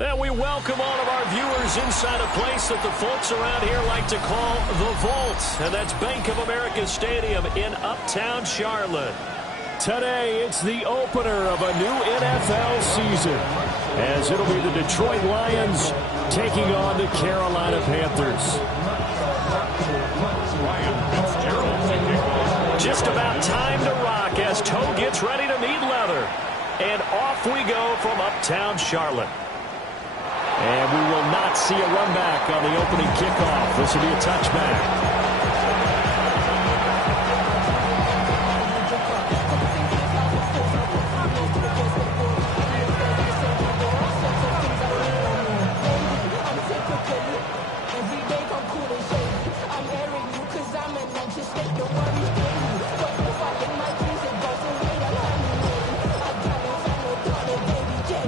And we welcome all of our viewers inside a place that the folks around here like to call the Vault. And that's Bank of America Stadium in Uptown Charlotte. Today, it's the opener of a new NFL season, as it'll be the Detroit Lions taking on the Carolina Panthers. Just about time to rock as Toe gets ready to meet leather. And off we go from Uptown Charlotte. And we will not see a run back on the opening kickoff. This will be a touchback.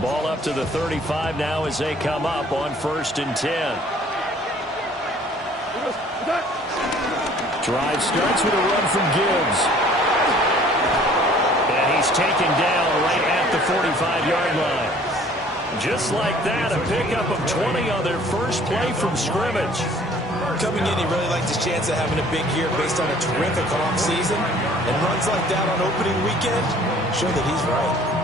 Ball up to the 35 now as they come up on 1st and 10. Drive starts with a run from Gibbs. And he's taken down right at the 45-yard line. Just like that, a pickup of 20 on their first play from scrimmage. Coming in, he really liked his chance of having a big year based on a terrific offseason. And runs like that on opening weekend show that he's right.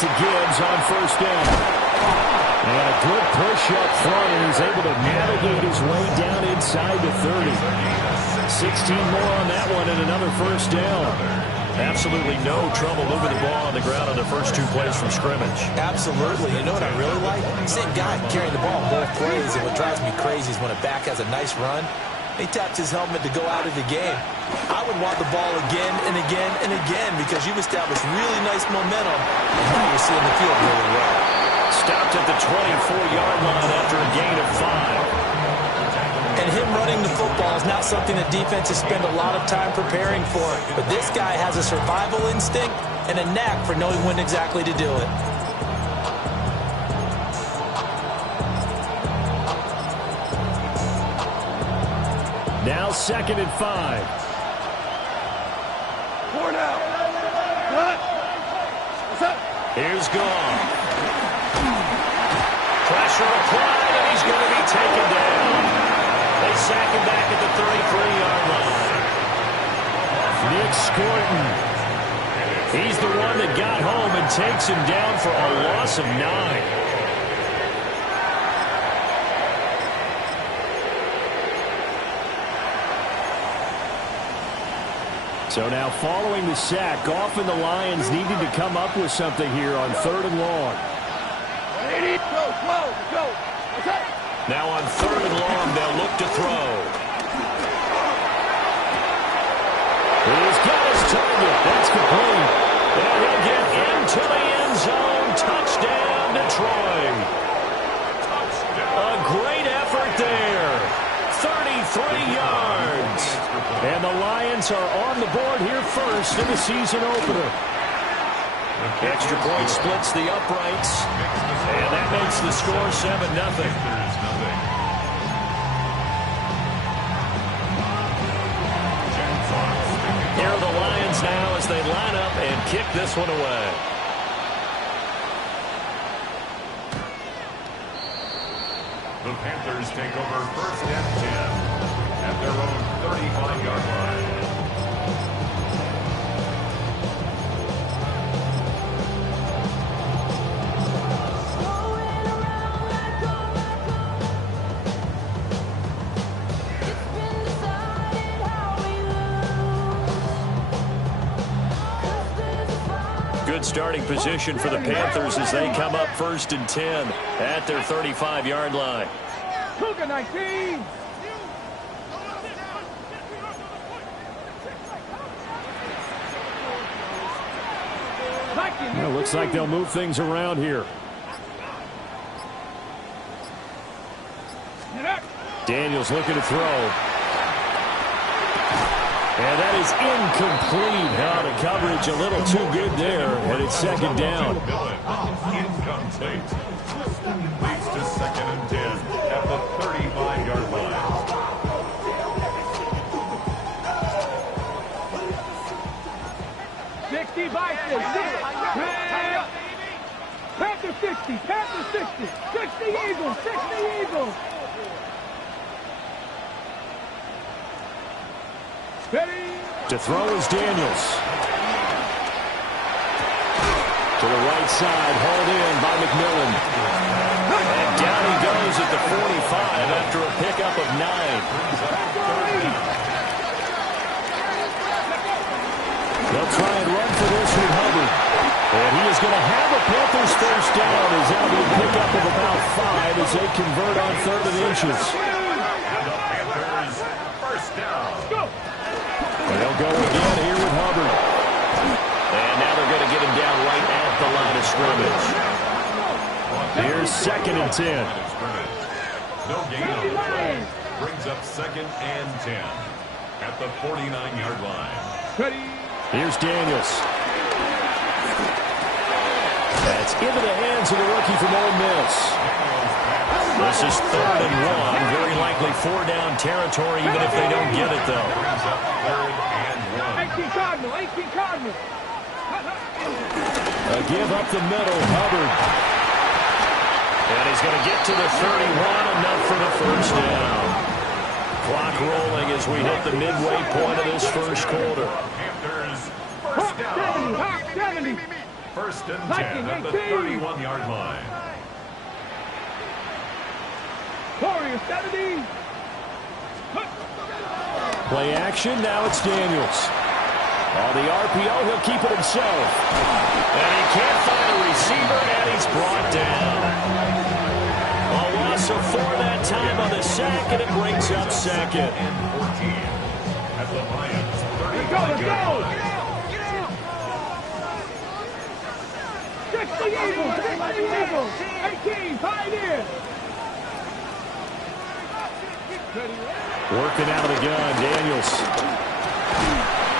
To Gibbs on 1st down. And a good push up front, and he's able to navigate his way down inside the 30. 16 more on that one and another 1st down. Absolutely no trouble moving the ball on the ground on the first 2 plays from scrimmage. Absolutely. You know what I really like? Same guy carrying the ball both plays, and what drives me crazy is when a back has a nice run, he taps his helmet to go out of the game. I would want the ball again and again and again because you've established really nice momentum, and now you're seeing the field really well. Stopped at the 24-yard line after a gain of 5. And him running the football is not something that defenses spend a lot of time preparing for. But this guy has a survival instinct and a knack for knowing when exactly to do it. Now 2nd and 5. Here's Goff. Pressure applied, and he's going to be taken down. They sack him back at the 33-yard line. Nick Scorton. He's the one that got home and takes him down for a loss of 9. So now following the sack, Goff and the Lions needing to come up with something here on 3rd and long. Now on 3rd and long, they'll look to throw. He's got his target. That's complete. And he'll get into the end zone. Touchdown, Detroit. A great effort there. 33 yards. And the Lions are on the board here first in the season opener. Extra point splits the uprights. And that makes the score 7-0. Here are the Lions now as they line up and kick this one away. The Panthers take over 1st and 10 at their own 35-yard line. Good starting position for the Panthers as they come up 1st and 10 at their 35-yard line. Cougar 19. Well, looks like they'll move things around here. Daniels looking to throw. And that is incomplete. Now the coverage a little too good there, and it's second down. Incomplete. Leads to 2nd and 10 at the 35-yard line. Panther 60, Panther 60, 60 Eagles, 60 Eagles. Ready? To throw is Daniels. To the right side, hauled in by McMillan. And down he goes at the 45 after a pickup of 9. They'll try and run for this with Hubbard. And he is going to have a Panthers first down as that'll be a pickup of about 5 as they convert on 3rd and inches. And the Panthers first down. They'll go again here with Hubbard. And now they're going to get him down right at the line of scrimmage. Here's 2nd and 10. No gain on the play. Brings up 2nd and 10 at the 49-yard line. Here's Daniels. That's into the hands of the rookie from Ole Miss. This is 3rd and 1. Very likely 4-down territory, even if they don't get it, though. 3rd and 1. 18 Cardinal, 18 Cardinal. A give up the middle, Hubbard. And he's going to get to the 31, enough for the first down. Clock rolling as we hit the midway point of this first quarter. Panthers first down. 70. First and 10 at the 31-yard line. Warriors 70. Play action, now it's Daniels. On the RPO, he'll keep it himself. And he can't find a receiver, and he's brought down. A loss of 4 that time on the sack, and it brings up 2nd. And 14 at the Lions 35-yard line. 60 Eagles, 60 Eagles. 18 Pioneers. Working out of the gun, Daniels.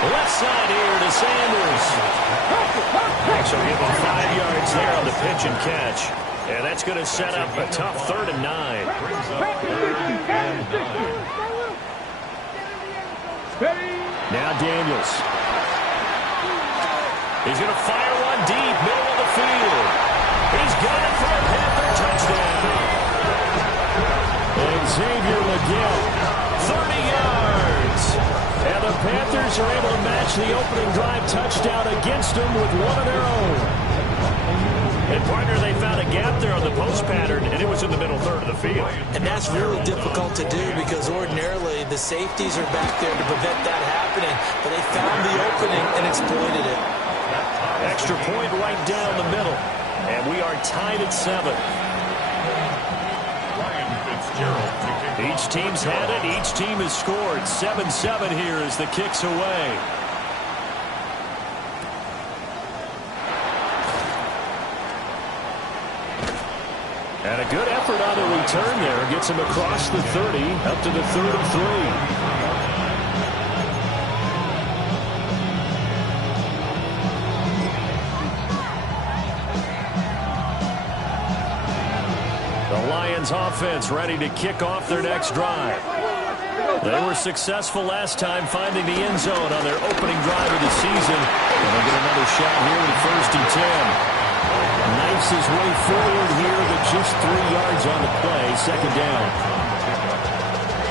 Left side here to Sanders. Actually give him 5 yards there on the pitch and catch. And that's going to set up a tough 3rd and 9. Now Daniels. He's going to fire one deep, middle of the field. He's got it for a Panther touchdown. And Xavier Leggett, 30 yards. And the Panthers are able to match the opening drive touchdown against them with one of their own. And, partner, they found a gap there on the post pattern, and it was in the middle 3rd of the field. And that's really difficult to do because ordinarily the safeties are back there to prevent that happening. But they found the opening and exploited it. Extra point right down the middle. And we are tied at 7. Each team's had it. Each team has scored. 7-7 here as the kick's away. And a good effort on the return there. Gets him across the 30, up to the 3rd and 3. Offense ready to kick off their next drive. They were successful last time finding the end zone on their opening drive of the season. And they'll get another shot here in 1st and 10. Knifes his way forward here, but just 3 yards on the play, 2nd down.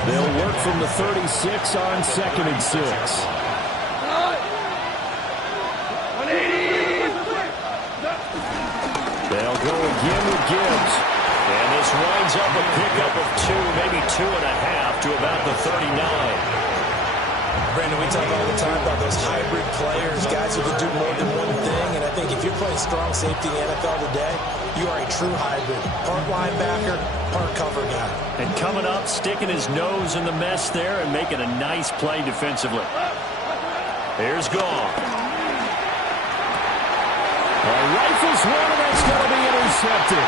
They'll work from the 36 on 2nd and 6. They'll go again with Gibbs. And this winds up a pickup of 2, maybe 2.5 to about the 39. Brandon, we talk all the time about those hybrid players, guys who can do more than one thing. And I think if you're playing strong safety in the NFL today, you are a true hybrid. Part linebacker, part cover guy. And coming up, sticking his nose in the mess there and making a nice play defensively. Here's Goff. Rifles one, and that's going to be intercepted.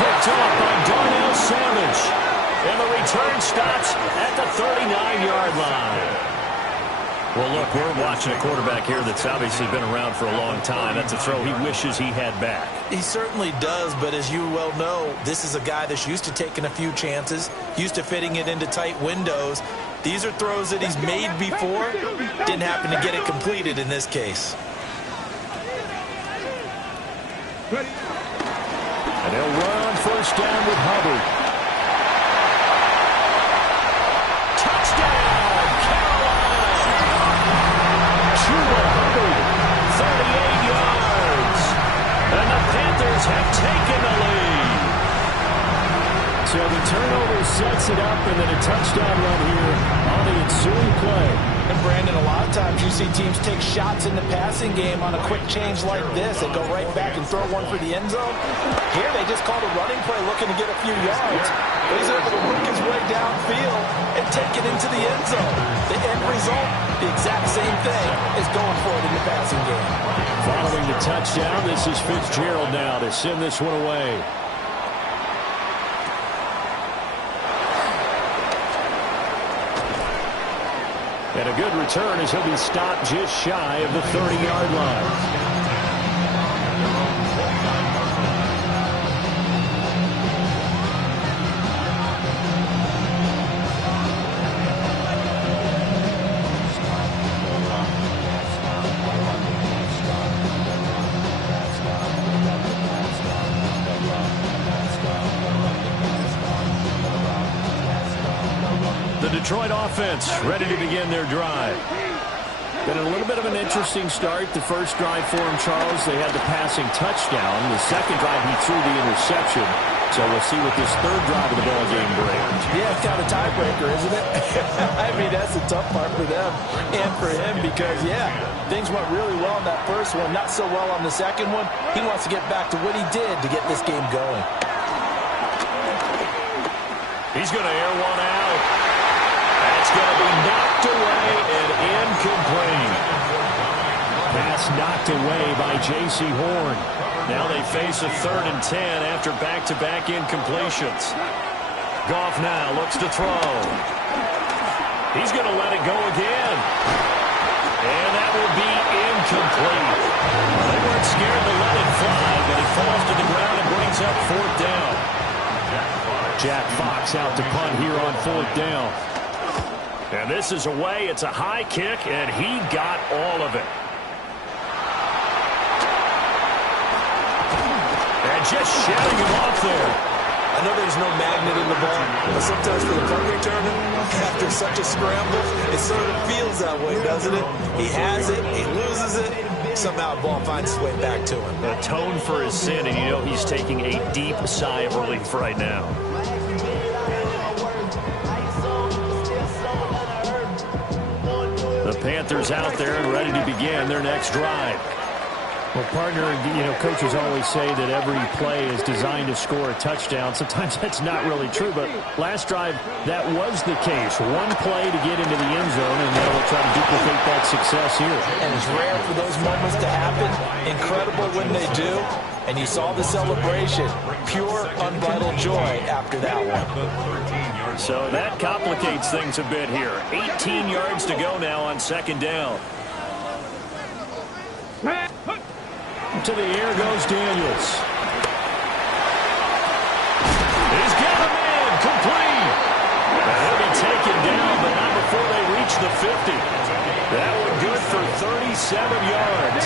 Picked off by Darnell Savage. And the return stops at the 39-yard line. Well, look, we're watching a quarterback here that's obviously been around for a long time. That's a throw he wishes he had back. He certainly does, but as you well know, this is a guy that's used to taking a few chances, used to fitting it into tight windows. These are throws that he's made before. Didn't happen to get it completed in this case. And he'll run on first down with Hubbard. Have taken the lead. So the turnover sets it up, and then a touchdown run here on the ensuing play. And Brandon, a lot of times you see teams take shots in the passing game on a quick change like this and go right back and throw one for the end zone. Here they just called a running play looking to get a few yards. But he's able to work his way downfield and take it into the end zone. The end result, the exact same thing as going for it in the passing game. Following the touchdown, this is Fitzgerald now to send this one away. And a good return as he'll be stopped just shy of the 30-yard line. Detroit offense ready to begin their drive. Been a little bit of an interesting start. The first drive for him, Charles, they had the passing touchdown. The second drive, he threw the interception. So we'll see what this third drive of the ball game brings. Yeah, it's kind of a tiebreaker, isn't it? I mean, that's the tough part for them and for him because, yeah, things went really well in that first one, not so well on the second one. He wants to get back to what he did to get this game going. He's going to air one out. It's going to be knocked away and incomplete. Pass knocked away by J.C. Horn. Now they face a 3rd and 10 after back-to-back incompletions. Goff now looks to throw. He's going to let it go again. And that will be incomplete. They weren't scared to let it fly, but it falls to the ground and brings up 4th down. Jack Fox out to punt here on 4th down. And this is away. It's a high kick, and he got all of it. And just shutting him off there. I know there's no magnet in the ball, but sometimes for the punt returner, after such a scramble, it sort of feels that way, doesn't it? He has it, he loses it, somehow the ball finds its way back to him. Atone for his sin, and you know he's taking a deep sigh of relief right now. The Panthers out there and ready to begin their next drive. Well, partner, you know, coaches always say that every play is designed to score a touchdown. Sometimes that's not really true, but last drive, that was the case. One play to get into the end zone, and they'll try to duplicate that success here. And it's rare for those moments to happen. Incredible when they do. And you saw the celebration. Pure, unbridled joy after that one. So that complicates things a bit here. 18 yards to go now on 2nd down. To the air goes Daniels. He's got a man complete. And he'll be taken down, but not before they reach the 50. That one good for 37 yards.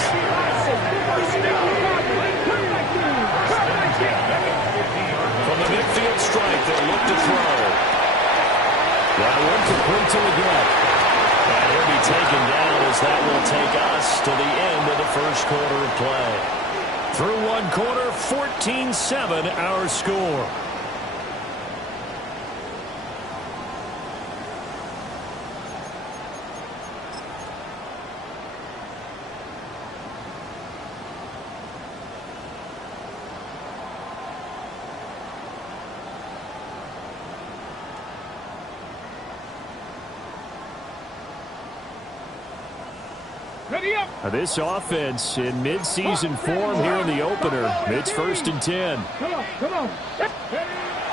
From the midfield strike, they look to throw. That one complete to the gut. And he'll be taken down as that will take us to the end of the first quarter of play. Through one quarter, 14-7 our score. Ready? This offense in mid-season form here in the opener. It's 1st and 10. Come on.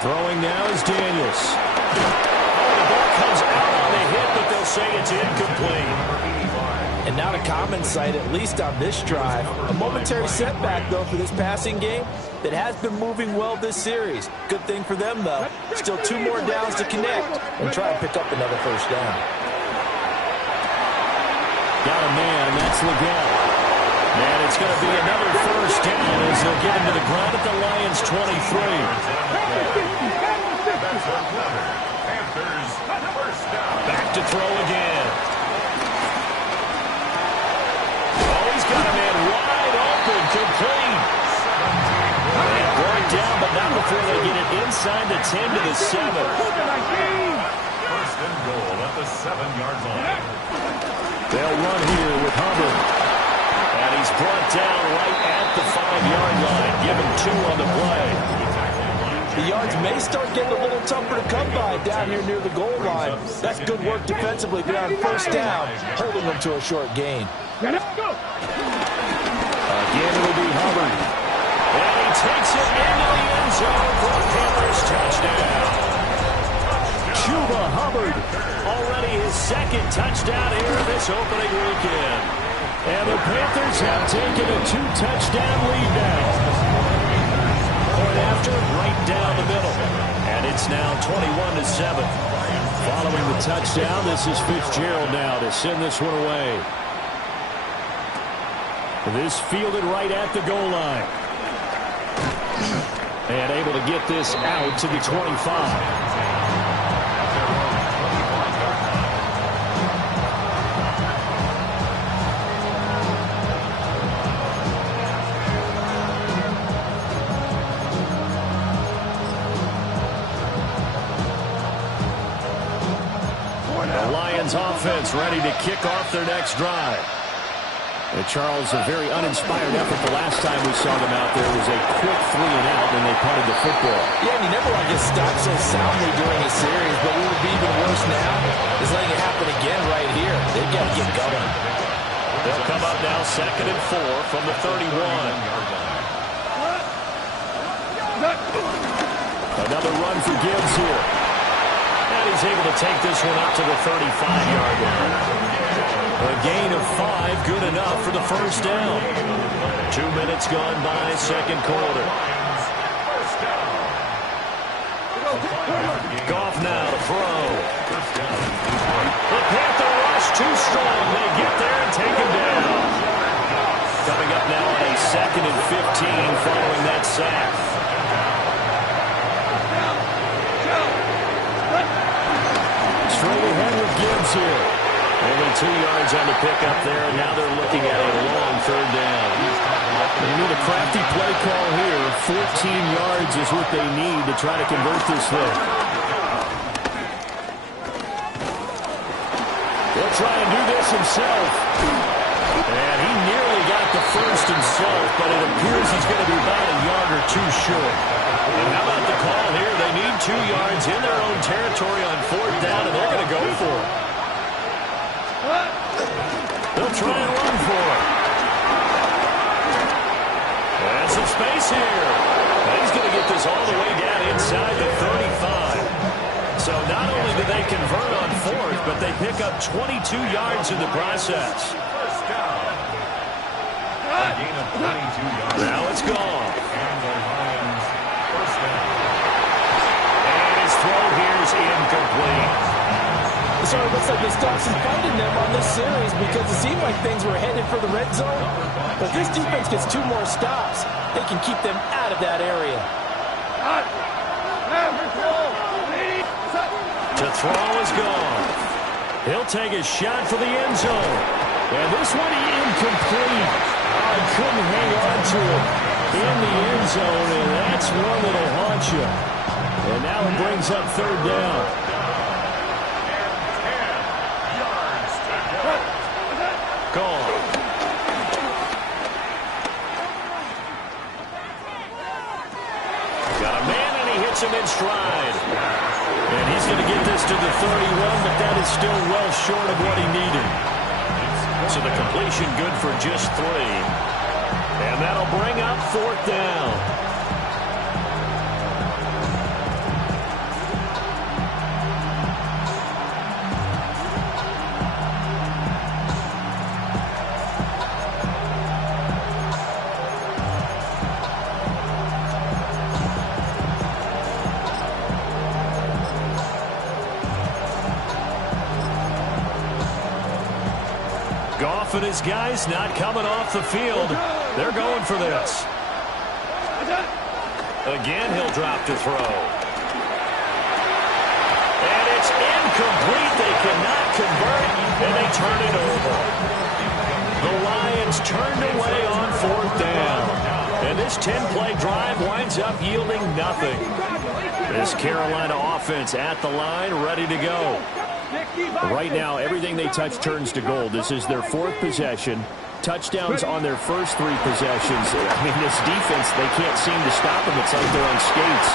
Throwing now is Daniels. Oh, the ball comes out on the hit, but they'll say it's incomplete. And not a common sight, at least on this drive. A momentary setback, though, for this passing game that has been moving well this series. Good thing for them, though. Still 2 more downs to connect and try and pick up another 1st down. Got a man, that's Leggett. And it's going to be another 1st down as they'll get him to the ground at the Lions 23. Back to throw again. Got a man wide open, complete. And brought down, but not before they get it inside the 10 to the 7. 1st and goal at the 7-yard line. They'll run here with Hubbard. And he's brought down right at the 5-yard line. Give him 2 on the play. The yards may start getting a little tougher to come by down here near the goal line. That's good work defensively there on 1st down, holding them to a short gain. Again, it'll be Hubbard. And he takes it into the end zone for a Panthers touchdown. Chuba Hubbard, already his 2nd touchdown here this opening weekend. And the Panthers have taken a 2-touchdown lead now. Point after, right down the middle. And it's now 21-7. Following the touchdown, this is Fitzgerald now to send this one away. This fielded right at the goal line. And able to get this out to the 25. The Lions offense ready to kick off their next drive. And Charles, a very uninspired effort the last time we saw them out there was a quick 3 and out when they punted the football. Yeah, and you never want to get stopped so soundly during a series, but what would be even worse now is letting it happen again right here. They've got to get going. They'll come up now 2nd and 4 from the 31. Another run for Gibbs here. And he's able to take this one up to the 35-yard line. A gain of 5, good enough for the 1st down. 2 minutes gone by, 2nd quarter. Goff now to throw. The Panther rush too strong. They get there and take him down. Coming up now on a 2nd and 15 following that sack. Straight ahead with Gibbs here. Only 2 yards on the pickup there, and now they're looking at a long 3rd down. They need a crafty play call here. 14 yards is what they need to try to convert this thing. He'll try and do this himself. And he nearly got the 1st himself, but it appears he's going to be about a yard or 2 short. And how about the call here? They need 2 yards in their own territory on 4th down, and they're going to go for it. They'll try and run for it. And some space here. And he's going to get this all the way down inside the 35. So not only do they convert on 4th, but they pick up 22 yards in the process. Now it's gone. And his throw here is incomplete. So it looks like they stopped some fight in them on this series because it seemed like things were headed for the red zone. But this defense gets 2 more stops. They can keep them out of that area. The throw is gone. He'll take a shot for the end zone. And this one incomplete. I couldn't hang on to it in the end zone, and that's one that'll haunt you. And now it brings up 3rd down. Gone. Got a man, and he hits him in stride. And he's going to get this to the 31, but that is still well short of what he needed. So the completion good for just 3. And that'll bring up 4th down. Goff and his guys not coming off the field. They're going for this. Again, he'll drop to throw. And it's incomplete. They cannot convert, and they turn it over. The Lions turned away on 4th down. And this 10-play drive winds up yielding nothing. This Carolina offense at the line, ready to go. Right now, everything they touch turns to gold. This is their 4th possession. Touchdowns on their first 3 possessions. I mean, this defense, they can't seem to stop them. It's like they're on skates.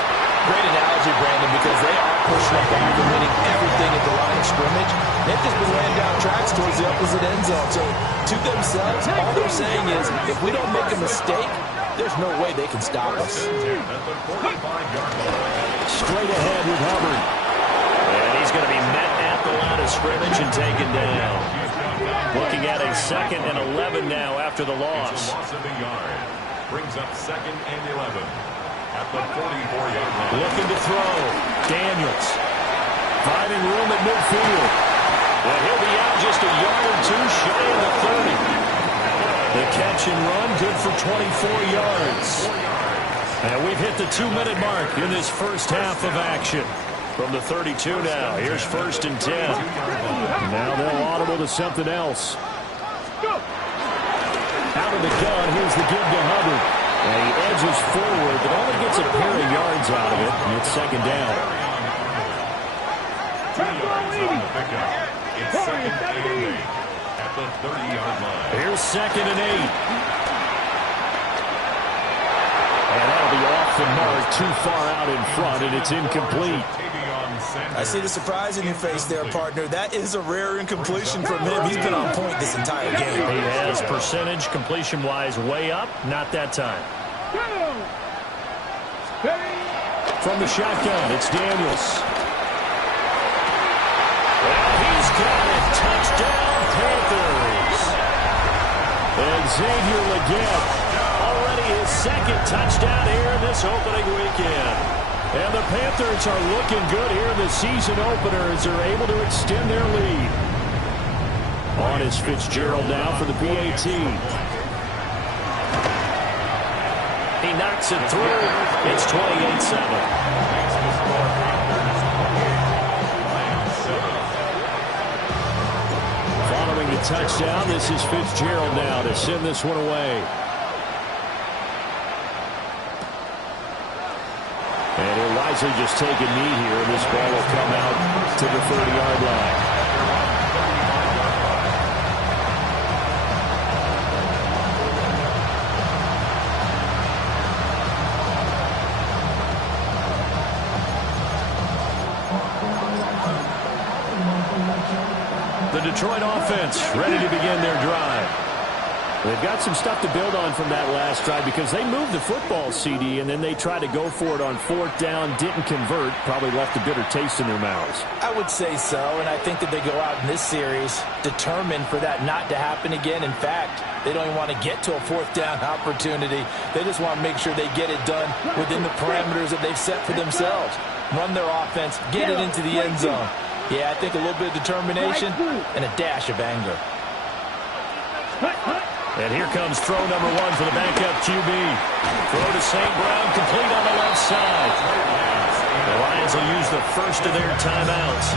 Great analogy, Brandon, because they are pushing up off and winning everything at the line of scrimmage. They've just been laying down tracks towards the opposite end zone. So, to themselves, all they're saying is, if we don't make a mistake, there's no way they can stop us. Straight ahead with Hubbard. And he's going to be met at the line of scrimmage and taken down. Looking at a 2nd and 11 now after the loss. Loss of a yard. Brings up 2nd and 11 at the 44-yard line. Looking to throw. Daniels. Finding room at midfield. And he'll be out just a yard or 2 shy of the 30. The catch and run good for 24 yards. And we've hit the 2-minute mark in this first half of action. From the 32 now, here's 1st and 10. Now they'll audible to something else. Out of the gun, here's the give to Hubbard. And he edges forward, but only gets a pair of yards out of it. And it's 2nd down. 2 yards on the pickup. It's 2nd and 8 at the 30-yard line. Here's 2nd and 8. And that'll be off the mark, too far out in front, and it's incomplete. I see the surprise in your face there, partner. That is a rare incompletion from him. He's been on point this entire game. He has percentage completion-wise way up. Not that time. From the shotgun, it's Daniels. Well, he's got it. Touchdown, Panthers. And Xavier Legette, already his 2nd touchdown here in this opening weekend. And the Panthers are looking good here in the season opener as they're able to extend their lead. On is Fitzgerald now for the PAT. He knocks it through. It's 28-7. Following the touchdown, this is Fitzgerald now to send this one away. And he'll wisely just take a knee here, and this ball will come out to the 30-yard line. The Detroit offense ready to begin their drive. They've got some stuff to build on from that last drive because they moved the football, CD, and then they tried to go for it on 4th down, didn't convert, probably left a bitter taste in their mouths. I would say so, and I think that they go out in this series determined for that not to happen again. In fact, they don't even want to get to a 4th down opportunity. They just want to make sure they get it done within the parameters that they've set for themselves. Run their offense, get it into the end zone. Yeah, I think a little bit of determination and a dash of anger. And here comes throw number 1 for the backup QB. Throw to St. Brown, complete on the left side. The Lions will use the first of their timeouts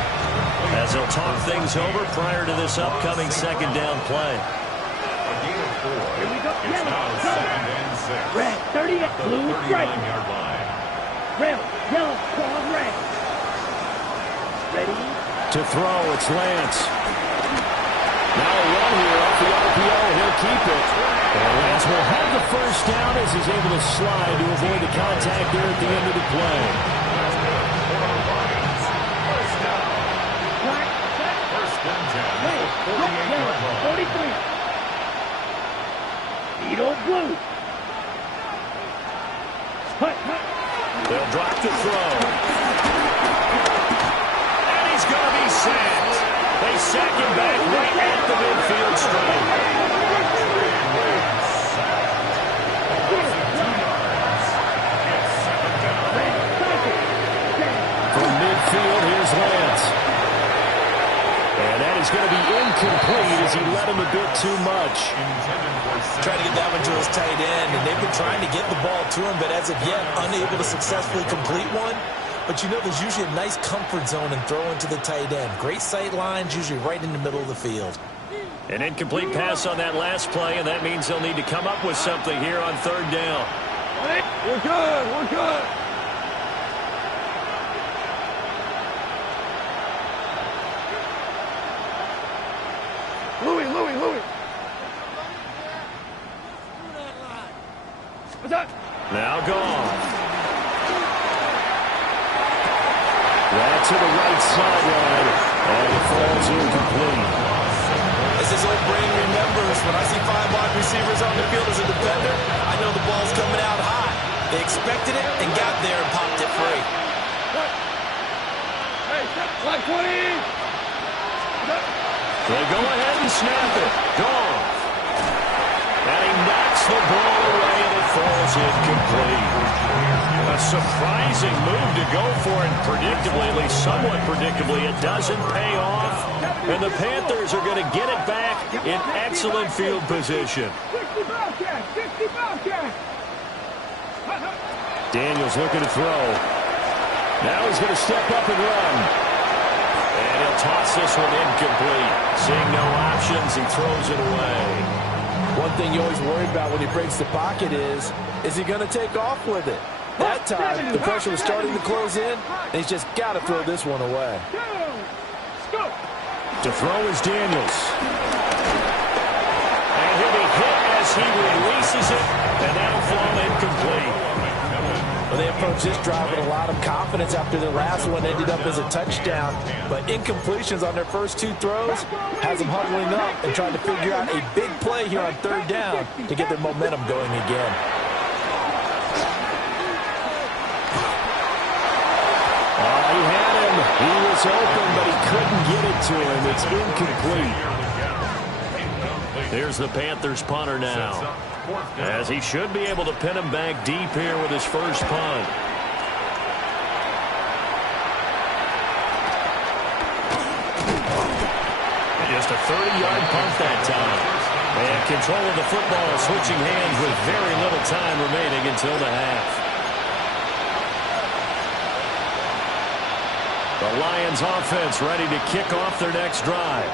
as they'll talk things over prior to this upcoming 2nd down play. A gain of 4. It's now 2nd and 6. Red, 30, at the blue, straight. 39-yard line. Red, yellow, cross, red. Ready? To throw, it's Lance. Now a run here off the RPO. He'll keep it. And Lance will have the first down as he's able to slide to avoid the contact there at the end of the play. First and 10. 48-yard line. 43. Edo blue. Hut. They'll drop the throw. And he's going to be sacked. They sack him back right at the midfield stripe. From midfield, here's Lance. And that is going to be incomplete as he led him a bit too much. Trying to get that one to his tight end, and they've been trying to get the ball to him, but as of yet, unable to successfully complete one. But you know, there's usually a nice comfort zone in throwing to the tight end. Great sight lines, usually right in the middle of the field. An incomplete pass on that last play, and that means they'll need to come up with something here on third down. We're good. We're good. Louis. What's that? Now gone. Right to the right sideline, and it falls incomplete. As his old brain remembers, when I see 5 wide receivers on the field as a defender, I know the ball's coming out high. They expected it and got there and popped it free. Hey, like 20. They go ahead and snap it. Gone. And he knocks the ball away, and it falls incomplete. A surprising move to go for it, predictably, at least somewhat predictably. It doesn't pay off, and the Panthers are going to get it back in excellent field position. 60 Bobcats. Daniels looking to throw. Now he's going to step up and run. And he'll toss this one incomplete. Seeing no options, he throws it away. One thing you always worry about when he breaks the pocket is he going to take off with it? That time, the pressure was starting to close in, and he's just got to throw this one away. To throw is Daniels. And he'll be hit as he releases it, and that'll fall incomplete. Well, they approached this drive with a lot of confidence after their last one ended up as a touchdown. But incompletions on their first 2 throws has them huddling up and trying to figure out a big play here on third down to get their momentum going again. He had him. He was open, but he couldn't get it to him. It's incomplete. Here's the Panthers punter now, as he should be able to pin him back deep here with his first punt. Just a 30-yard punt that time. And control of the football switching hands with very little time remaining until the half. The Lions offense ready to kick off their next drive.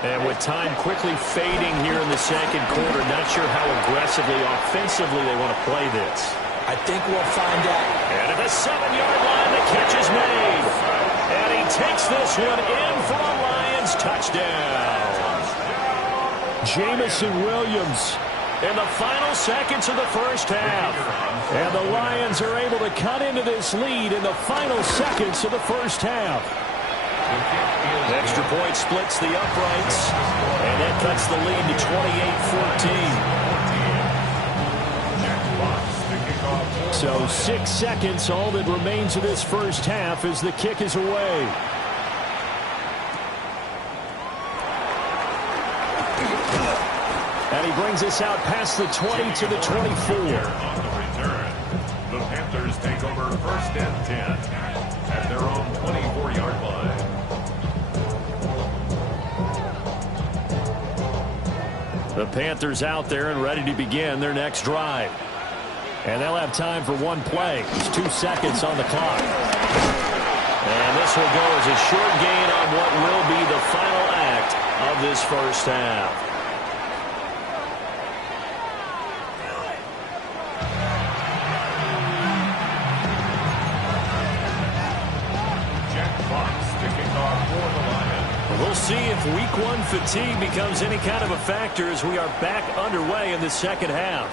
And with time quickly fading here in the second quarter, not sure how aggressively, offensively they want to play this. I think we'll find out. And at the 7-yard line, the catch is made. And he takes this one in for a Lions touchdown. Jamison Williams in the final seconds of the first half. And the Lions are able to cut into this lead in the final seconds of the first half. Extra point splits the uprights, and that cuts the lead to 28-14. So 6 seconds, all that remains of this first half as the kick is away. And he brings us out past the 20 to the 24. On the return, the Panthers take over first and 10 at their own 24-yard line. The Panthers out there and ready to begin their next drive. And they'll have time for one play. It's 2 seconds on the clock. And this will go as a short gain on what will be the final act of this first half. We'll see if week 1 fatigue becomes any kind of a factor as we are back underway in the second half.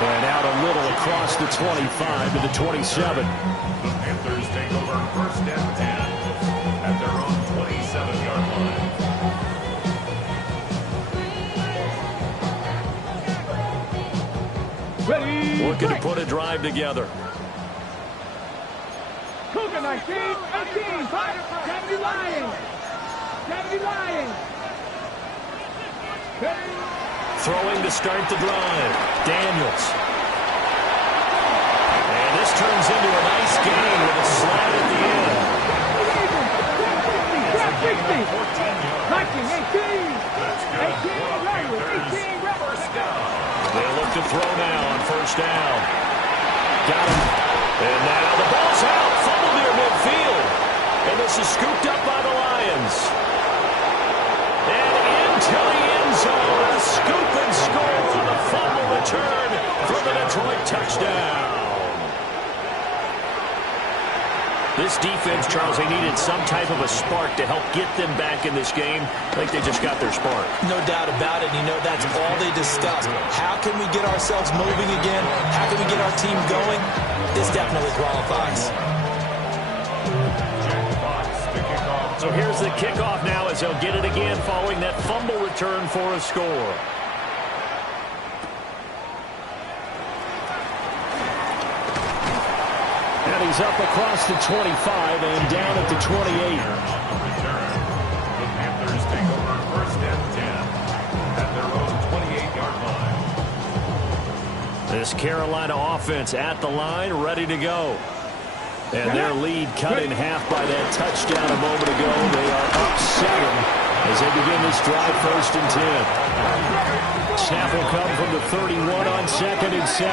And out a little across the 25 to the 27. The Panthers take over first and 10 at their own 27-yard line. Ready, Looking to break. put a drive together. Cougar 19, 18, 70 Lions. 70 Lions. Ready. Throwing to start the drive. Daniels. And this turns into a nice gain with a slant at the end. 60, 19, 18, 18, First down. They look to throw now on first down. Got him. And now the ball's out. Fumble near midfield. And this is scooped up by the Lions. And into the end zone. A scoop and score on the fumble return for the Detroit touchdown. This defense, Charles, they needed some type of a spark to help get them back in this game. I think they just got their spark. No doubt about it. You know, that's all they discussed. How can we get ourselves moving again? How can we get our team going? This definitely qualifies. So here's the kickoff now as they'll get it again following that fumble return for a score. And he's up across the 25 and down at the 28. The Panthers take over first and 10 at their own 28-yard line. This Carolina offense at the line, ready to go. And their lead cut in half by that touchdown a moment ago. They are up 7 as they begin this drive first and 10. Snap will come from the 31 on second and 7.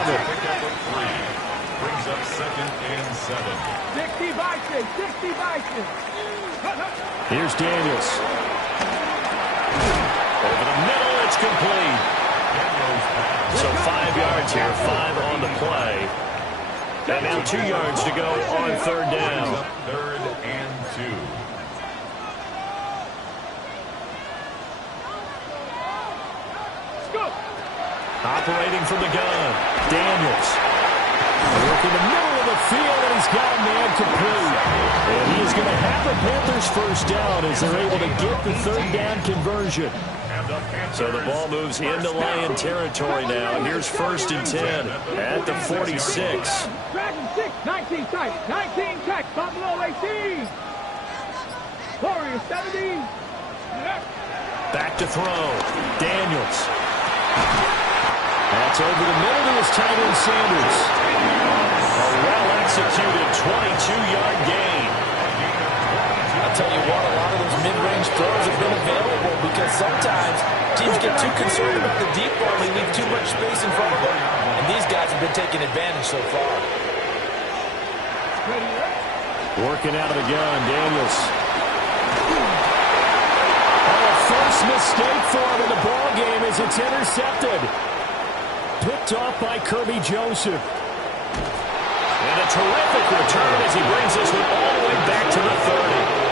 Brings up second and 7. 60 Vikings, 60 Vikings. Here's Daniels. Over the middle, it's complete. So 5 yards here, 5 on the play. And now 2 yards to go on third down. Third and 2. Operating from the gun, Daniels. Working the middle of the field, and he's got a man complete. And he is going to have the Panthers first down as they're able to get the third down conversion. So the ball moves into Lion territory now. Here's first and 10 at the 46. Dragon 6, 19 tight, 19 tight. Buffalo 18. Warriors 17. Back to throw. Daniels. That's over the middle to his tight end Sanders. A well-executed 22-yard gain. I'll tell you what, a lot of those mid-range throws have been available because sometimes teams get too concerned about the deep ball and they leave too much space in front of them. And these guys have been taking advantage so far. Working out of the gun, Daniels. And a first mistake for him in the ball game as it's intercepted. Picked off by Kirby Joseph. And a terrific return as he brings this one all the way back to the 30.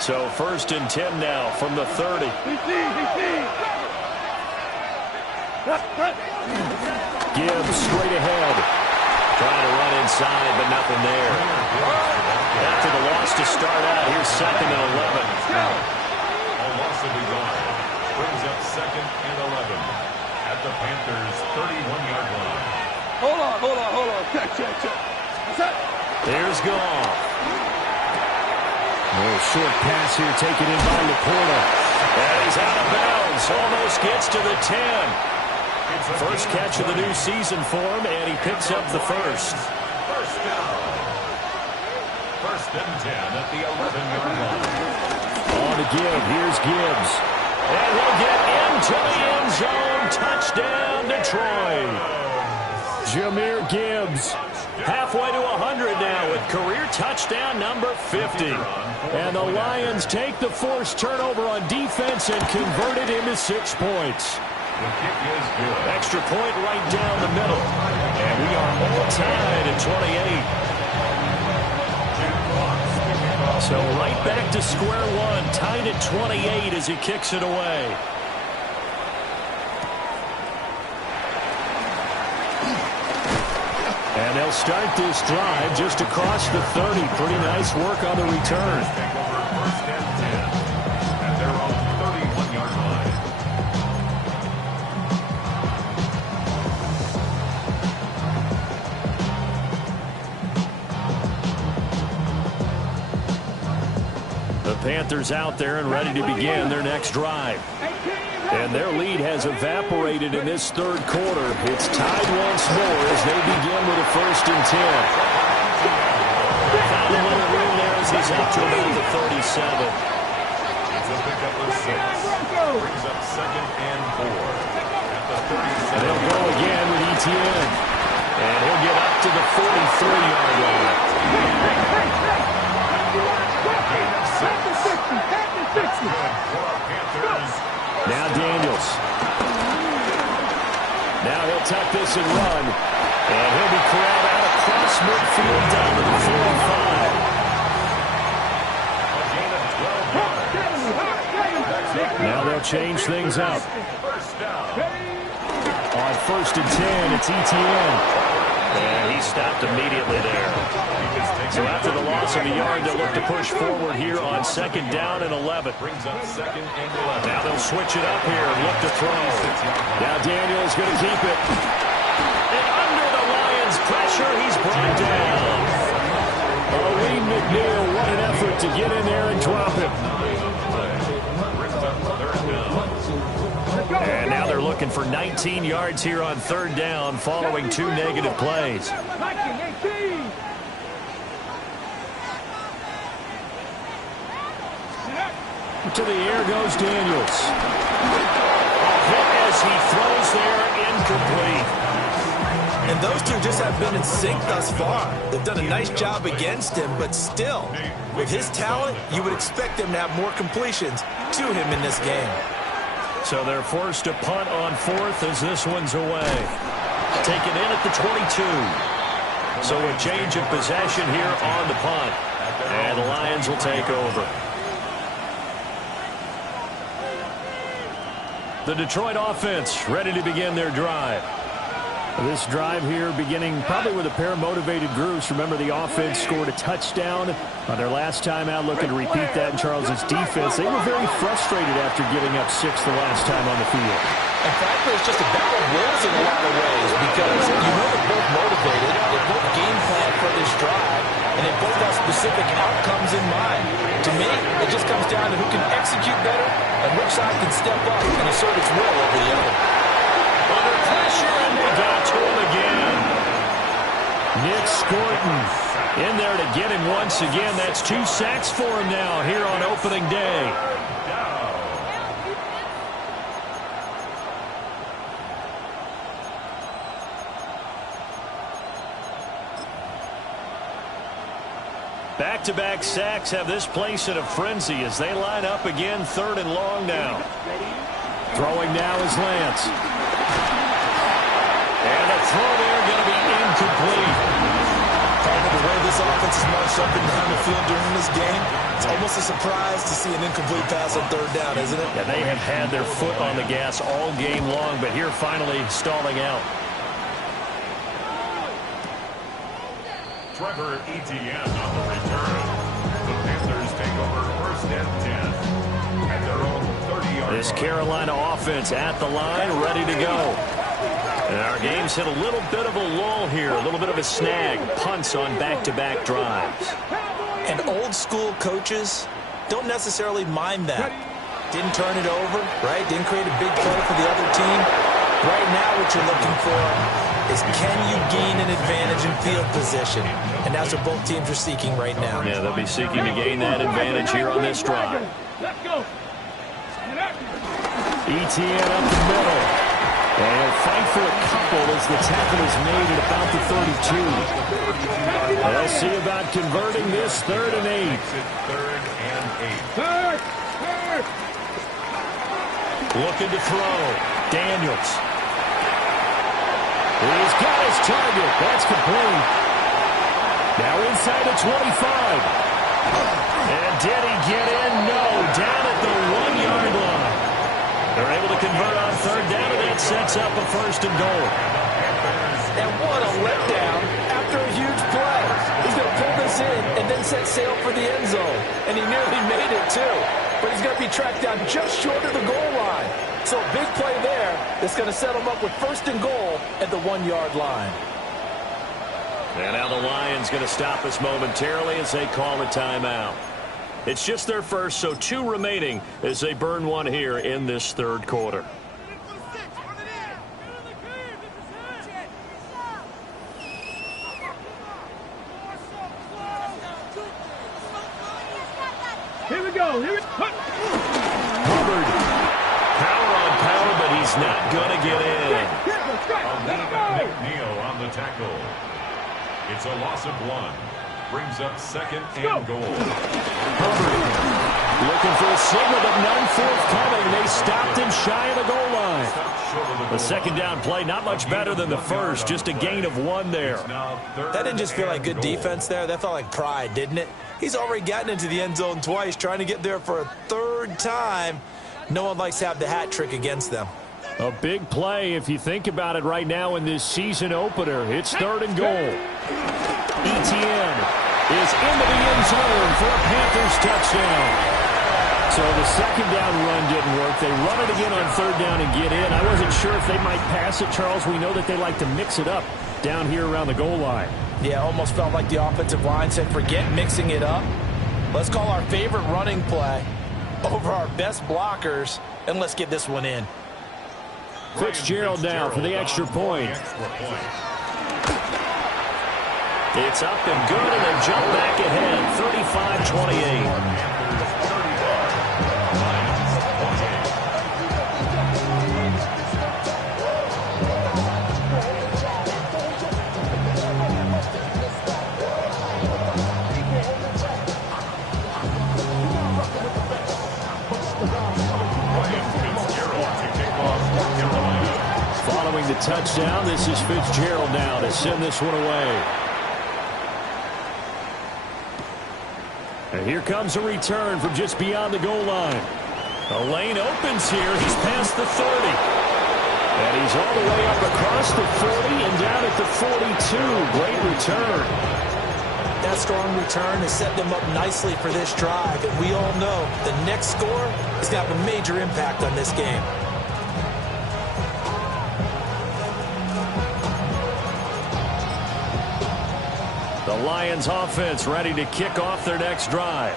So first and 10 now from the 30. Gibbs straight ahead. Trying to run inside, but nothing there. After the loss to start out, here's second and 11. A loss of the yard brings up second and 11 at the Panthers' 31-yard line. Hold on. Check. There's Goff. A short pass here taken in by Laporta. And he's out of bounds. Almost gets to the 10. First catch of the new season for him, and he picks up the first. First down. First and 10 at the 11-yard line. On to Gibbs. Here's Gibbs. And he'll get into the end zone. Touchdown, Detroit. Jahmyr Gibbs. Halfway to 100 now with career touchdown number 50. And the Lions take the forced turnover on defense and convert it into 6 points. The kick is good. Extra point right down the middle. And we are all tied at 28. So right back to square one, tied at 28 as he kicks it away. And they'll start this drive just across the 30. Pretty nice work on the return. Take over first and 10 at their own 31-yard line. The Panthers out there and ready to begin their next drive. And their lead has evaporated in this third quarter. It's tied once more as they begin with a first and 10. Found a little room there as he's up to about the 37. It's a pickup of 6. Brings up second and 4 at the 37. They'll go again with ETN. And he'll get up to the 43-yard line. Now Daniels. Now he'll tuck this and run. And he'll be corralled out across midfield down to the 45. Now they'll change things up. On first and 10, it's ETN. And he stopped immediately there. So after the loss of a yard, they'll look to push forward here on second down and 11. Brings up second and 11. Now they'll switch it up here and look to throw. Now Daniel's going to keep it. And under the Lions' pressure, he's brought down. Oh, Lee McNeil, what an effort to get in there and drop him. And now they're looking for 19 yards here on third down following 2 negative plays. To the air goes Daniels. Hit as he throws there, incomplete. And those two just have been in sync thus far. They've done a nice job against him, but still, with his talent, you would expect him to have more completions to him in this game. So they're forced to punt on fourth as this one's away. Taken in at the 22. So a change of possession here on the punt. And the Lions will take over. The Detroit offense ready to begin their drive. This drive here beginning probably with a pair of motivated groups. Remember, the offense scored a touchdown on their last time out, looking to repeat that in Charles's defense. They were very frustrated after giving up 6 the last time on the field. And frankly, it's just a battle of wills in a lot of ways because you know they're both motivated, they both game plan for this drive, and they both have specific outcomes in mind. To me, it just comes down to who can execute better and which side can step up and assert its will over the other. Under pressure, and they got to him again. Nick Scorton in there to get him once again. That's 2 sacks for him now here on opening day. Back-to-back sacks have this place in a frenzy as they line up again, third and long now. Throwing now is Lance. And the throw there going to be incomplete. Part of the way this offense is marched up and down the field during this game, it's almost a surprise to see an incomplete pass on third down, isn't it? Yeah, they have had their foot on the gas all game long, but here finally stalling out. Trevor Etienne on the return. The Panthers take over first and 10 at their own 30-yard line. This Carolina offense at the line, ready to go. And our game's hit a little bit of a lull here, a little bit of a snag. Punts on back-to-back drives. And old-school coaches don't necessarily mind that. Didn't turn it over, right? Didn't create a big play for the other team. Right now what you're looking for is can you gain an advantage in field position? And that's what both teams are seeking right now. Yeah, they'll be seeking to gain that advantage here on this drive. ETN up the middle. And he'll fight for a couple as the tackle is made at about the 32. They'll see about converting this 3rd and 8. Third and 8. Third. Looking to throw. Daniels. He's got his target. That's complete. Now inside the 25. And did he get in? No. Down at the 1-yard line. They're able to convert on third down, and that sets up a first and goal. And what a letdown after a huge play. He's going to pull this in and then set sail for the end zone. And he nearly made it, too. But he's going to be tracked down just short of the goal line. So a big play there that's going to set him up with first and goal at the 1-yard line. And now the Lions going to stop us momentarily as they call a timeout. It's just their first, so 2 remaining as they burn one here in this third quarter. Here we go. Here we go. Hubbard. Power on power, but he's not going to get in. McNeil on the tackle. It's a loss of 1. Brings up second and goal. Hubbard looking for a signal, but none forthcoming. They stopped him shy of the goal line. The second down play, not much better than the first. Just a gain of 1 there. That didn't just feel like good defense there. That felt like pride, didn't it? He's already gotten into the end zone twice, trying to get there for a third time. No one likes to have the hat trick against them. A big play if you think about it right now in this season opener. It's third and goal. ETN is into the end zone for a Panthers touchdown. So the second down run didn't work. They run it again on third down and get in. I wasn't sure if they might pass it, Charles. We know that they like to mix it up down here around the goal line. Yeah, almost felt like the offensive line said, forget mixing it up. Let's call our favorite running play over our best blockers, and let's get this one in. Fitzgerald now for the extra point. It's up and good, and they jump back ahead, 35-28. Following the touchdown, this is Fitzgerald now to send this one away. And here comes a return from just beyond the goal line. The lane opens here. He's past the 30. And he's all the way up across the 40 and down at the 42. Great return. That strong return has set them up nicely for this drive. And we all know the next score is going to have a major impact on this game. The Lions offense ready to kick off their next drive.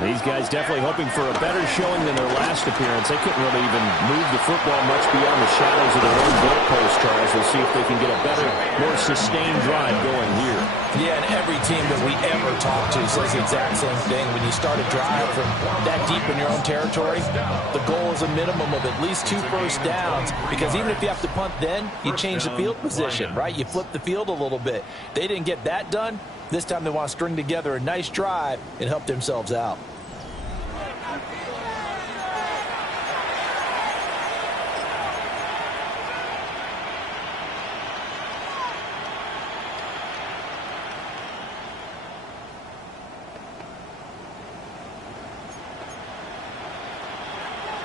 These guys definitely hoping for a better showing than their last appearance. They couldn't really even move the football much beyond the shadows of their own goalpost, Charles. We'll see if they can get a better, more sustained drive going here. Yeah, and every team that we ever talk to says the exact same thing. When you start a drive from that deep in your own territory, the goal is a minimum of at least 2 first downs, because even if you have to punt then, you change the field position, right? You flip the field a little bit. They didn't get that done. This time they want to string together a nice drive and help themselves out.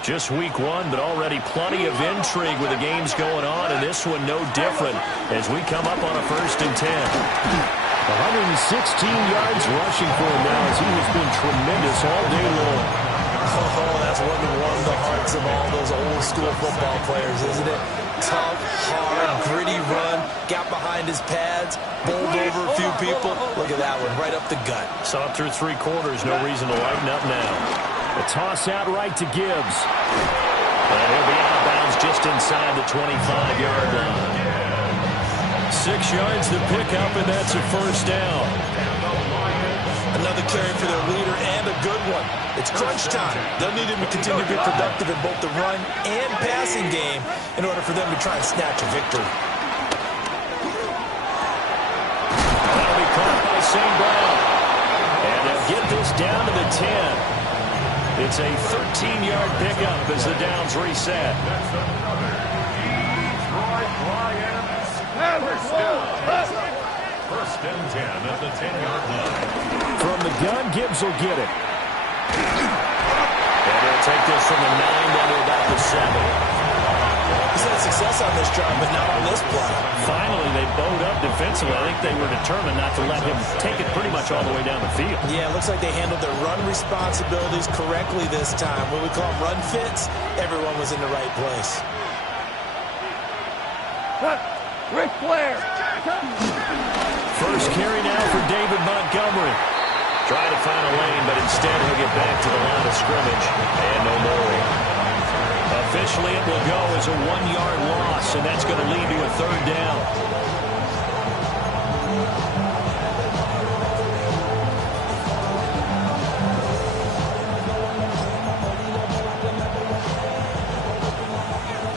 Just week 1, but already plenty of intrigue with the games going on, and this one no different as we come up on a 1st and 10. 116 yards rushing for him now as he has been tremendous all day long. Oh, that's one to warm the hearts of all those old school football players, isn't it? Tough, hard, gritty run, got behind his pads, bowled over a few people. Look at that one, right up the gut. Saw it through 3 quarters, no reason to lighten up now. A toss out right to Gibbs. And he'll be out of bounds just inside the 25-yard line. 6 yards to pick up, and that's a first down. Another carry for their leader, and a good one. It's crunch time. They'll need him to continue to be productive in both the run and passing game in order for them to try and snatch a victory. That'll be caught by St. Brown. And they'll get this down to the 10. It's a 13-yard pickup as the downs reset. That's another Detroit Lions first down. First and 10 at the 10-yard line. From the gun, Gibbs will get it. And they'll take this from the 9 down to about the 7. He's had success on this drive, but not on this play. Finally, they bowed up defensively. I think they were determined not to let him take it pretty much all the way down the field. Yeah, it looks like they handled their run responsibilities correctly this time. When we call them run fits, everyone was in the right place. Ric Flair. First carry now for David Montgomery. Trying to find a lane, but instead he'll get back to the line of scrimmage. And no more. Officially, it will go as a 1-yard loss, and that's going to lead to a 3rd down.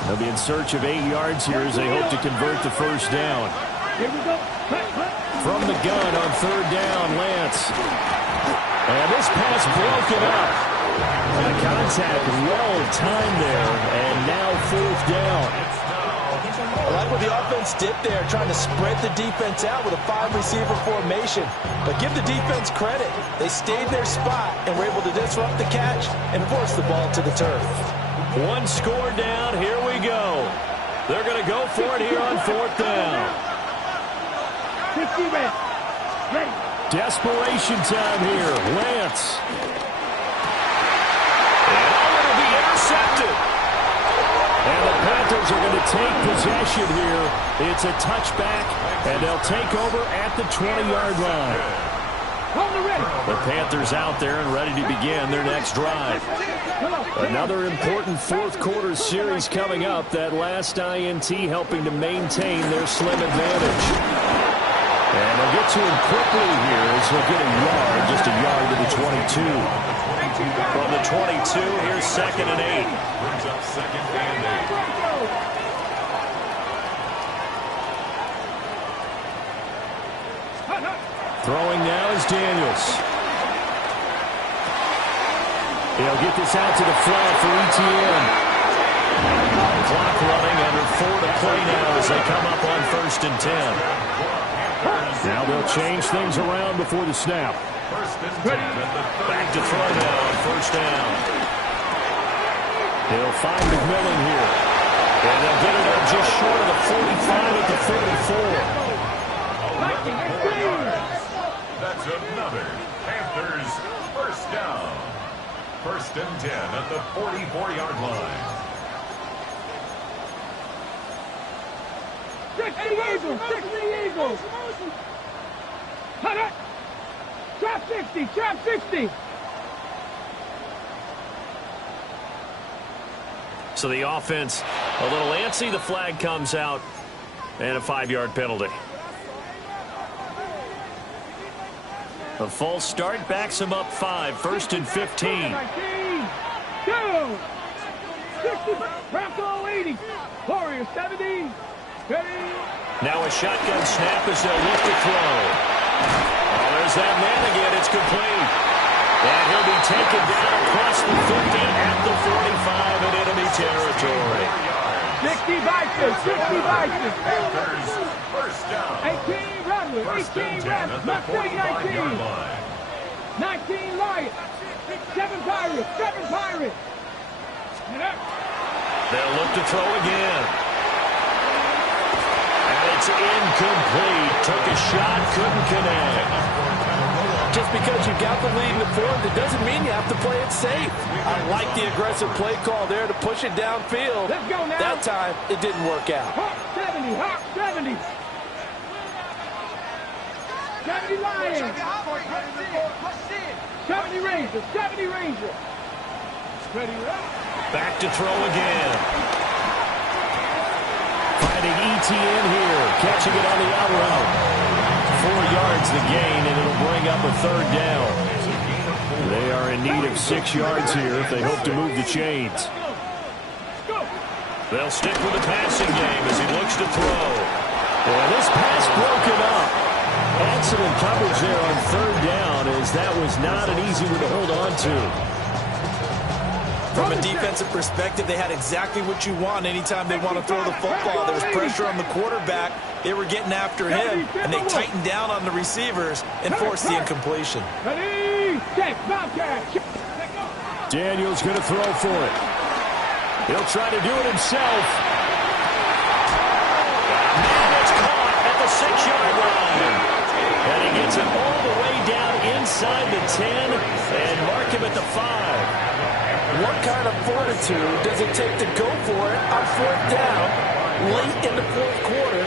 They'll be in search of 8 yards here as they hope to convert the first down. Here we go. From the gun on 3rd down, Lance. And this pass broken up. And contact well timed there, and now 4th down. I like what the offense did there, trying to spread the defense out with a 5-receiver formation. But give the defense credit. They stayed in their spot and were able to disrupt the catch and force the ball to the turf. 1 score down. Here we go. They're going to go for it here on 4th down. 50 ready. Desperation time here. Lance. And the Panthers are going to take possession here. It's a touchback, and they'll take over at the 20-yard line. The Panthers out there and ready to begin their next drive. Another important 4th quarter series coming up. That last INT helping to maintain their slim advantage. And they'll get to him quickly here as he'll get a yard, just a yard to the 22. From the 22, here's 2nd and 8. Brings up 2nd and 8. Throwing now is Daniels. He'll get this out to the flat for ETN. Clock running, under 4 to play now as they come up on 1st and 10. Now they'll change things around before the snap. First and 10 at the 30. Back to throw now on 1st down. They'll find McMillan here. And they'll get it up just short of the 45 at the 44. That's another Panthers first down. 1st and 10 at the 44-yard line. 60 Eagles. Cut it. Trap 60. So the offense a little antsy. The flag comes out and a 5-yard penalty. A false start backs him up 5. 1st and 15. 19, 2, 60, Bronco 80, Warriors 70, ready. Now a shotgun snap as they'll look to throw. Oh, there's that man again. It's complete. And he'll be taken down across the 50 at the 45 in enemy territory. 60 Vikings. Panthers first down. 18 Runway. 18 Rams. Not 19. 19 Lions. 7 Pirates. They'll look to throw again. And it's incomplete. Took a shot, couldn't connect. Just because you've got the lead in the 4th, it doesn't mean you have to play it safe. I like the aggressive play call there to push it downfield. Let's go now. That time, it didn't work out. Hawk 70. 70 Lions. 70 Rangers. Ready. Back to throw again. Finding ETN here. Catching it on the out route. 4 yards the gain, and it'll bring up a 3rd down. They are in need of 6 yards here if they hope to move the chains. They'll stick with the passing game as he looks to throw. And this pass broken up. Excellent coverage there on 3rd down, as that was not an easy one to hold on to. From a defensive perspective, they had exactly what you want anytime they want to throw the football. There was pressure on the quarterback. They were getting after him, and they tightened down on the receivers and forced the incompletion. Daniel's going to throw for it. He'll try to do it himself. And it's caught at the 6-yard line. And he gets it all the way down inside the 10 and mark him at the 5. What kind of fortitude does it take to go for it on 4th down late in the 4th quarter,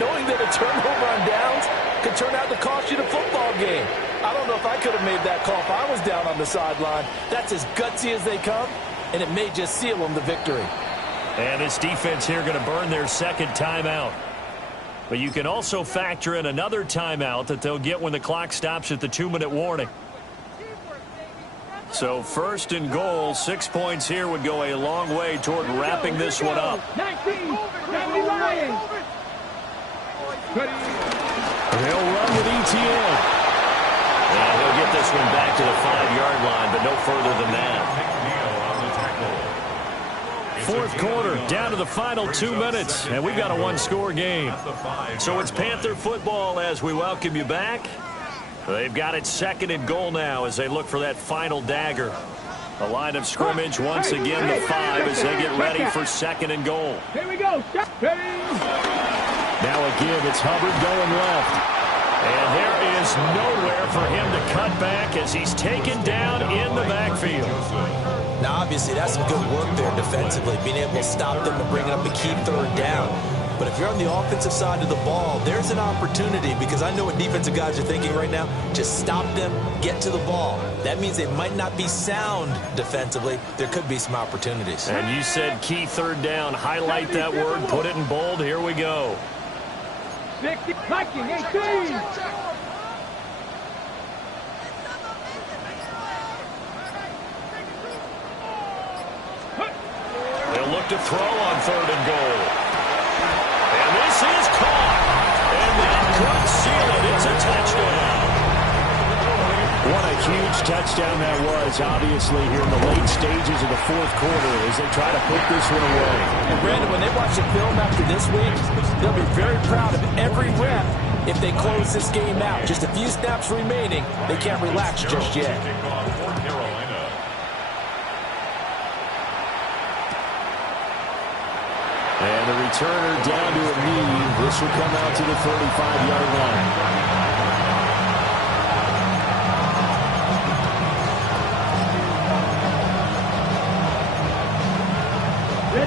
knowing that a turnover on downs could turn out to cost you the football game? I don't know if I could have made that call if I was down on the sideline. That's as gutsy as they come, and it may just seal them the victory. And this defense here going to burn their second timeout. But you can also factor in another timeout that they'll get when the clock stops at the 2-minute warning. So 1st and goal, 6 points here would go a long way toward wrapping this one up. 19, Lions. They'll run with ETN. And he'll get this one back to the 5-yard line, but no further than that. 4th quarter, down to the final 2 minutes, and we've got a 1-score game. So it's Panther football as we welcome you back. They've got it 2nd and goal now as they look for that final dagger. The line of scrimmage once again the 5 as they get ready for 2nd and goal. Here we go. Now again, it's Hubbard going left. And there is nowhere for him to cut back as he's taken down in the backfield. Now, obviously, that's some good work there defensively, being able to stop them and bring up a key 3rd down. But if you're on the offensive side of the ball, there's an opportunity, because I know what defensive guys are thinking right now. Just stop them, get to the ball. That means they might not be sound defensively. There could be some opportunities. And you said key 3rd down. Highlight that word, put it in bold. Here we go. 60, Viking, 18. They'll look to throw on 3rd and goal. And this is caught. And that could seal it. It's a touchdown. What a huge touchdown that was, obviously, here in the late stages of the 4th quarter as they try to put this one away. And Brandon, when they watch the film after this week, they'll be very proud of every rep if they close this game out. Just a few snaps remaining. They can't relax just yet. And the returner down to a knee. This will come out to the 35-yard line.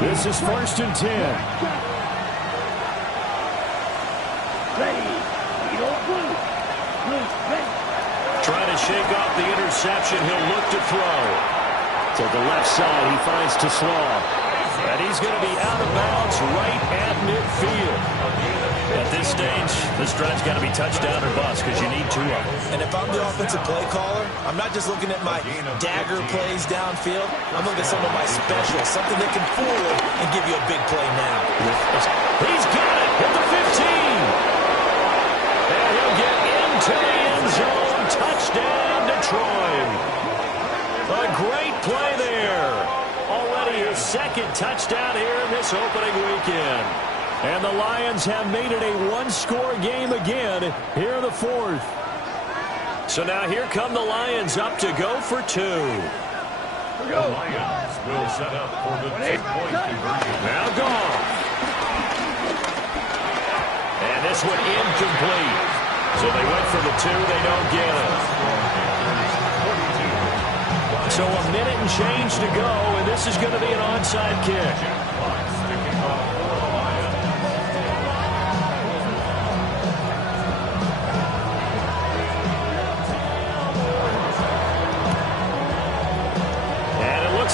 This is 1st and 10. Trying to shake off the interception. He'll look to throw. To the left side, he finds Slaw. And he's going to be out of bounds right at midfield. At this stage, this drive's got to be touchdown or bust because you need 2 of them. And if I'm the offensive play caller, I'm not just looking at my dagger plays downfield. I'm looking at some of my specials, something that can fool it and give you a big play now. He's got it at the 15. And he'll get into the end zone. Touchdown, Detroit. A great play there. Already his 2nd touchdown here in this opening weekend. And the Lions have made it a 1-score game again here in the 4th. So now here come the Lions up to go for 2. The Lions will set up for the 2-point conversion. Now gone. And this one incomplete. So they went for the 2. They don't get it. So a minute and change to go, and this is going to be an onside kick.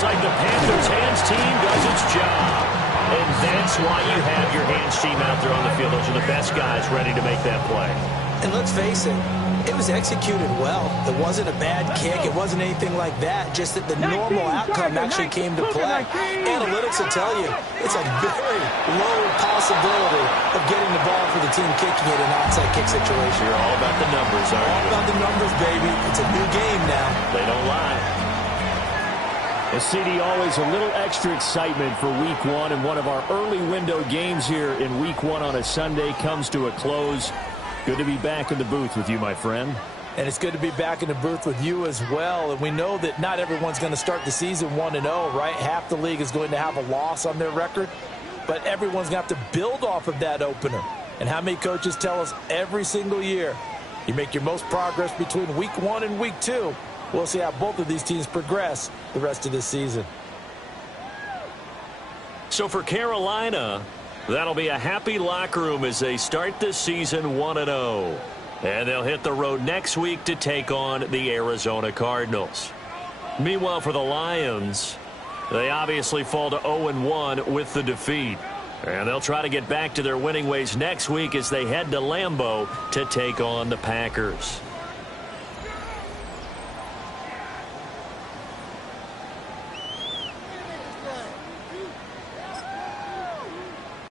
Like the Panthers' hands team does its job. And that's why you have your hands team out there on the field. Those are the best guys ready to make that play. And let's face it, it was executed well. It wasn't a bad kick. It wasn't anything like that. Just that the normal outcome actually came to play. Analytics will tell you it's a very low possibility of getting the ball for the team kicking it in an onside kick situation. You're all about the numbers, aren't you? All about the numbers, baby. It's a new game now. They don't lie. And CD, always a little extra excitement for Week 1, and one of our early window games here in Week 1 on a Sunday comes to a close. Good to be back in the booth with you, my friend. And it's good to be back in the booth with you as well. And we know that not everyone's going to start the season 1-0, right? Half the league is going to have a loss on their record, but everyone's going to have to build off of that opener. And how many coaches tell us every single year, you make your most progress between Week 1 and Week 2. We'll see how both of these teams progress the rest of this season. So for Carolina, that'll be a happy locker room as they start this season 1-0. And they'll hit the road next week to take on the Arizona Cardinals. Meanwhile, for the Lions, they obviously fall to 0-1 with the defeat. And they'll try to get back to their winning ways next week as they head to Lambeau to take on the Packers.